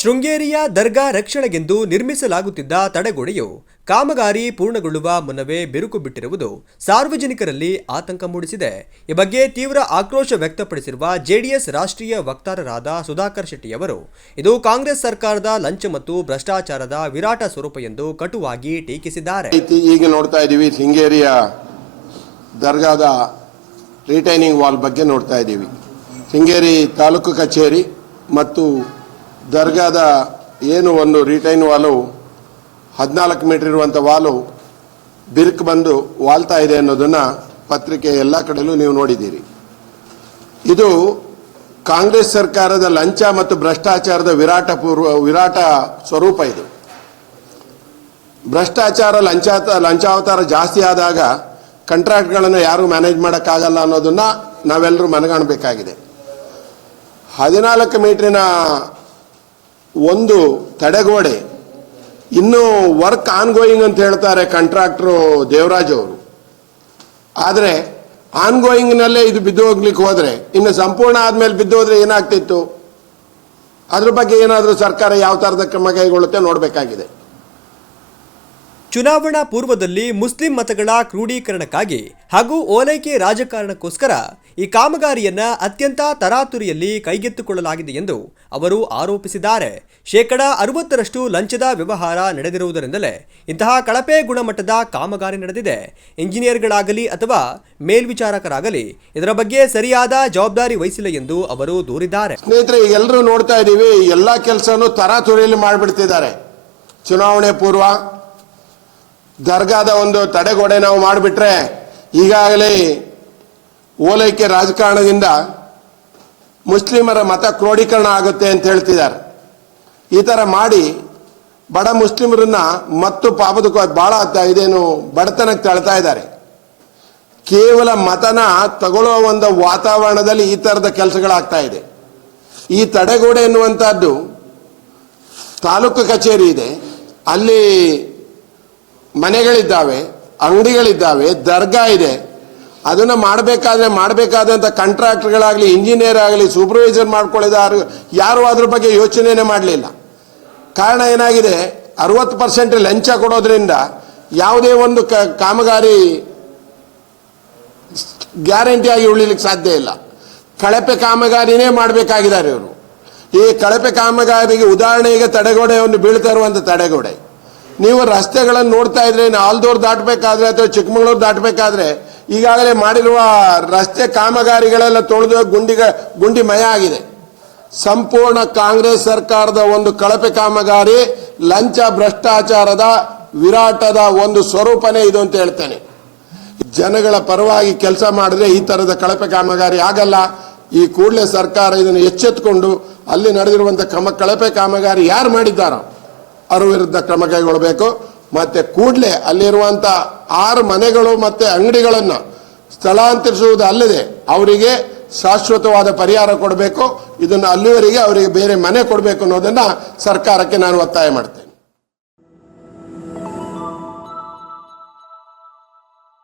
ಶೃಂಗೇರಿಯ ದರ್ಗಾ ರಕ್ಷಣೆಗೆಂದು ನಿರ್ಮಿಸಲಾಗುತ್ತಿದ್ದ ತಡೆಗೋಡೆಯು ಕಾಮಗಾರಿ ಪೂರ್ಣಗೊಳ್ಳುವ ಮುನ್ನವೇ ಬಿರುಕು ಬಿಟ್ಟಿರುವುದು ಸಾರ್ವಜನಿಕರಲ್ಲಿ ಆತಂಕ ಮೂಡಿಸಿದೆ. ಈ ಬಗ್ಗೆ ತೀವ್ರ ಆಕ್ರೋಶ ವ್ಯಕ್ತಪಡಿಸಿರುವ ಜೆಡಿಎಸ್ ರಾಷ್ಟ್ರೀಯ ವಕ್ತಾರರಾದ ಸುಧಾಕರ್ ಶೆಟ್ಟಿಯವರು ಇದು ಕಾಂಗ್ರೆಸ್ ಸರ್ಕಾರದ ಲಂಚ ಮತ್ತು ಭ್ರಷ್ಟಾಚಾರದ ವಿರಾಟ ಸ್ವರೂಪ ಎಂದು ಕಟುವಾಗಿ ಟೀಕಿಸಿದ್ದಾರೆ. ಈಗ ನೋಡ್ತಾ ಇದ್ದೀವಿ, ಶೃಂಗೇರಿಯ ದರ್ಗಾದ ರಿಟೈನಿಂಗ್ ವಾಲ್ ಬಗ್ಗೆ ನೋಡ್ತಾ ಇದ್ದೀವಿ. ಶೃಂಗೇರಿ ತಾಲೂಕು ಕಚೇರಿ ಮತ್ತು ದರ್ಗಾದ ಏನು ಒಂದು ರಿಟೈನ್ ವಾಲು 14 ಮೀಟರ್ ಇರುವಂಥ ವಾಲು ಬಿರುಕು ಬಂದು ವಾಲ್ತಾ ಇದೆ ಅನ್ನೋದನ್ನು ಪತ್ರಿಕೆ ಎಲ್ಲ ಕಡೆಯಲ್ಲೂ ನೀವು ನೋಡಿದ್ದೀರಿ. ಇದು ಕಾಂಗ್ರೆಸ್ ಸರ್ಕಾರದ ಲಂಚ ಮತ್ತು ಭ್ರಷ್ಟಾಚಾರದ ವಿರಾಟ ಸ್ವರೂಪ. ಇದು ಭ್ರಷ್ಟಾಚಾರ ಲಂಚಾವತಾರ ಜಾಸ್ತಿ ಆದಾಗ ಕಾಂಟ್ರಾಕ್ಟ್ಗಳನ್ನು ಯಾರು ಮ್ಯಾನೇಜ್ ಮಾಡೋಕ್ಕಾಗಲ್ಲ ಅನ್ನೋದನ್ನು ನಾವೆಲ್ಲರೂ ಮನಗಾಣಬೇಕಾಗಿದೆ. 14 ಮೀಟರಿನ ಒಂದು ತಡೆಗೋಡೆ ಇನ್ನೂ ವರ್ಕ್ ಆನ್ ಗೋಯಿಂಗ್ ಅಂತ ಹೇಳ್ತಾರೆ ಕಾಂಟ್ರಾಕ್ಟ್ರು ದೇವರಾಜ್ ಅವರು. ಆದರೆ ಆನ್ ಗೋಯಿಂಗ್ನಲ್ಲೇ ಇದು ಬಿದ್ದು ಹೋಗ್ಲಿಕ್ಕೆ ಹೋದರೆ, ಇನ್ನು ಸಂಪೂರ್ಣ ಆದಮೇಲೆ ಬಿದ್ದು ಹೋದರೆ ಏನಾಗ್ತಿತ್ತು? ಅದ್ರ ಬಗ್ಗೆ ಏನಾದರೂ ಸರ್ಕಾರ ಯಾವ ಥರದ ಕ್ರಮ ಕೈಗೊಳ್ಳುತ್ತೆ ನೋಡಬೇಕಾಗಿದೆ. ಚುನಾವಣಾ ಪೂರ್ವದಲ್ಲಿ ಮುಸ್ಲಿಂ ಮತಗಳ ಕ್ರೋಢೀಕರಣಕ್ಕಾಗಿ ಹಾಗೂ ಓಲೈಕೆ ರಾಜಕಾರಣಕ್ಕೋಸ್ಕರ ಈ ಕಾಮಗಾರಿಯನ್ನ ಅತ್ಯಂತ ತರಾತುರಿಯಲ್ಲಿ ಕೈಗೆತ್ತಿಕೊಳ್ಳಲಾಗಿದೆ ಎಂದು ಅವರು ಆರೋಪಿಸಿದ್ದಾರೆ. 60% ಲಂಚದ ವ್ಯವಹಾರ ನಡೆದಿರುವುದರಿಂದಲೇ ಇಂತಹ ಕಳಪೆ ಗುಣಮಟ್ಟದ ಕಾಮಗಾರಿ ನಡೆದಿದೆ. ಇಂಜಿನಿಯರ್ಗಳಾಗಲಿ ಅಥವಾ ಮೇಲ್ವಿಚಾರಕರಾಗಲಿ ಇದರ ಬಗ್ಗೆ ಸರಿಯಾದ ಜವಾಬ್ದಾರಿ ವಹಿಸಿಲ್ಲ ಎಂದು ಅವರು ದೂರಿದ್ದಾರೆ. ಸ್ನೇಹಿತರೆ, ಎಲ್ಲರೂ ನೋಡ್ತಾ ಇದ್ದೀವಿ, ಎಲ್ಲ ಕೆಲಸನೂ ತರಾತುರಿಯಲ್ಲಿ ಮಾಡಿಬಿಡ್ತಿದ್ದಾರೆ. ಚುನಾವಣೆ ಪೂರ್ವ ದರ್ಗಾದ ಒಂದು ತಡೆಗೋಡೆ ನಾವು ಮಾಡಿಬಿಟ್ರೆ ಈಗಾಗಲೇ ಓಲೈಕೆ ರಾಜಕಾರಣದಿಂದ ಮುಸ್ಲಿಮರ ಮತ ಕ್ರೋಢೀಕರಣ ಆಗುತ್ತೆ ಅಂತ ಹೇಳ್ತಿದ್ದಾರೆ. ಈ ಥರ ಮಾಡಿ ಬಡ ಮುಸ್ಲಿಮರನ್ನ ಮತ್ತು ಪಾಪದ ಭಾಳ ಇದೇನು ಬಡತನಕ್ಕೆ ತಳ್ತಾ ಇದ್ದಾರೆ. ಕೇವಲ ಮತನ ತಗೊಳ್ಳೋ ಒಂದು ವಾತಾವರಣದಲ್ಲಿ ಈ ಥರದ ಕೆಲಸಗಳಾಗ್ತಾ ಇದೆ. ಈ ತಡೆಗೋಡೆ ಎನ್ನುವಂಥದ್ದು ತಾಲೂಕು ಕಚೇರಿ ಇದೆ, ಅಲ್ಲಿ ಮನೆಗಳಿದ್ದಾವೆ, ಅಂಗಡಿಗಳಿದ್ದಾವೆ, ದರ್ಗಾ ಇದೆ. ಅದನ್ನು ಮಾಡಬೇಕಾದಂಥ ಕಾಂಟ್ರಾಕ್ಟರ್ಗಳಾಗಲಿ, ಇಂಜಿನಿಯರ್ ಆಗಲಿ, ಸೂಪರ್ವೈಸರ್ ಮಾಡ್ಕೊಳ್ಳಿದಾರು ಯಾರು ಅದ್ರ ಬಗ್ಗೆ ಯೋಚನೆನೇ ಮಾಡಲಿಲ್ಲ. ಕಾರಣ ಏನಾಗಿದೆ, 60% ಲಂಚ ಕೊಡೋದ್ರಿಂದ ಯಾವುದೇ ಒಂದು ಕಾಮಗಾರಿ ಗ್ಯಾರಂಟಿಯಾಗಿ ಉಳಿಲಿಕ್ಕೆ ಸಾಧ್ಯ ಇಲ್ಲ. ಕಳಪೆ ಕಾಮಗಾರಿನೇ ಮಾಡಬೇಕಾಗಿದ್ದಾರೆ ಇವರು. ಈ ಕಳಪೆ ಕಾಮಗಾರಿಗೆ ಉದಾಹರಣೆಗೆ ತಡೆಗೋಡೆ ಒಂದು ಬೀಳ್ತಾ ಇರುವಂಥ ತಡೆಗೋಡೆ. ನೀವು ರಸ್ತೆಗಳನ್ನು ನೋಡ್ತಾ ಇದ್ರೆ, ಆಲ್ದೂರು ದಾಟಬೇಕಾದ್ರೆ ಅಥವಾ ಚಿಕ್ಕಮಗಳೂರು ದಾಟಬೇಕಾದ್ರೆ ಈಗಾಗಲೇ ಮಾಡಿರುವ ರಸ್ತೆ ಕಾಮಗಾರಿಗಳೆಲ್ಲ ತೊಳೆದು ಗುಂಡಿಮಯ ಆಗಿದೆ. ಸಂಪೂರ್ಣ ಕಾಂಗ್ರೆಸ್ ಸರ್ಕಾರದ ಒಂದು ಕಳಪೆ ಕಾಮಗಾರಿ, ಲಂಚ ಭ್ರಷ್ಟಾಚಾರದ ವಿರಾಟದ ಒಂದು ಸ್ವರೂಪನೇ ಇದು ಅಂತ ಹೇಳ್ತೇನೆ. ಜನಗಳ ಪರವಾಗಿ ಕೆಲಸ ಮಾಡಿದ್ರೆ ಈ ಥರದ ಕಳಪೆ ಕಾಮಗಾರಿ ಆಗಲ್ಲ. ಈ ಕೂಡಲೇ ಸರ್ಕಾರ ಇದನ್ನು ಎಚ್ಚೆತ್ತುಕೊಂಡು ಅಲ್ಲಿ ನಡೆದಿರುವಂಥ ಕಳಪೆ ಕಾಮಗಾರಿ ಯಾರು ಮಾಡಿದ್ದಾರೋ ಅವರ ವಿರುದ್ಧ ಕ್ರಮ ಕೈಗೊಳ್ಳಬೇಕು. ಮತ್ತೆ ಕೂಡಲೇ ಅಲ್ಲಿರುವಂಥ 6 ಮನೆಗಳು ಮತ್ತು ಅಂಗಡಿಗಳನ್ನು ಸ್ಥಳಾಂತರಿಸುವುದು ಅಲ್ಲದೆ ಅವರಿಗೆ ಶಾಶ್ವತವಾದ ಪರಿಹಾರ ಕೊಡಬೇಕು. ಇದನ್ನು ಅಲ್ಲಿವರೆಗೆ ಅವರಿಗೆ ಬೇರೆ ಮನೆ ಕೊಡಬೇಕು ಅನ್ನೋದನ್ನು ಸರ್ಕಾರಕ್ಕೆ ನಾನು ಒತ್ತಾಯ ಮಾಡ್ತೇನೆ.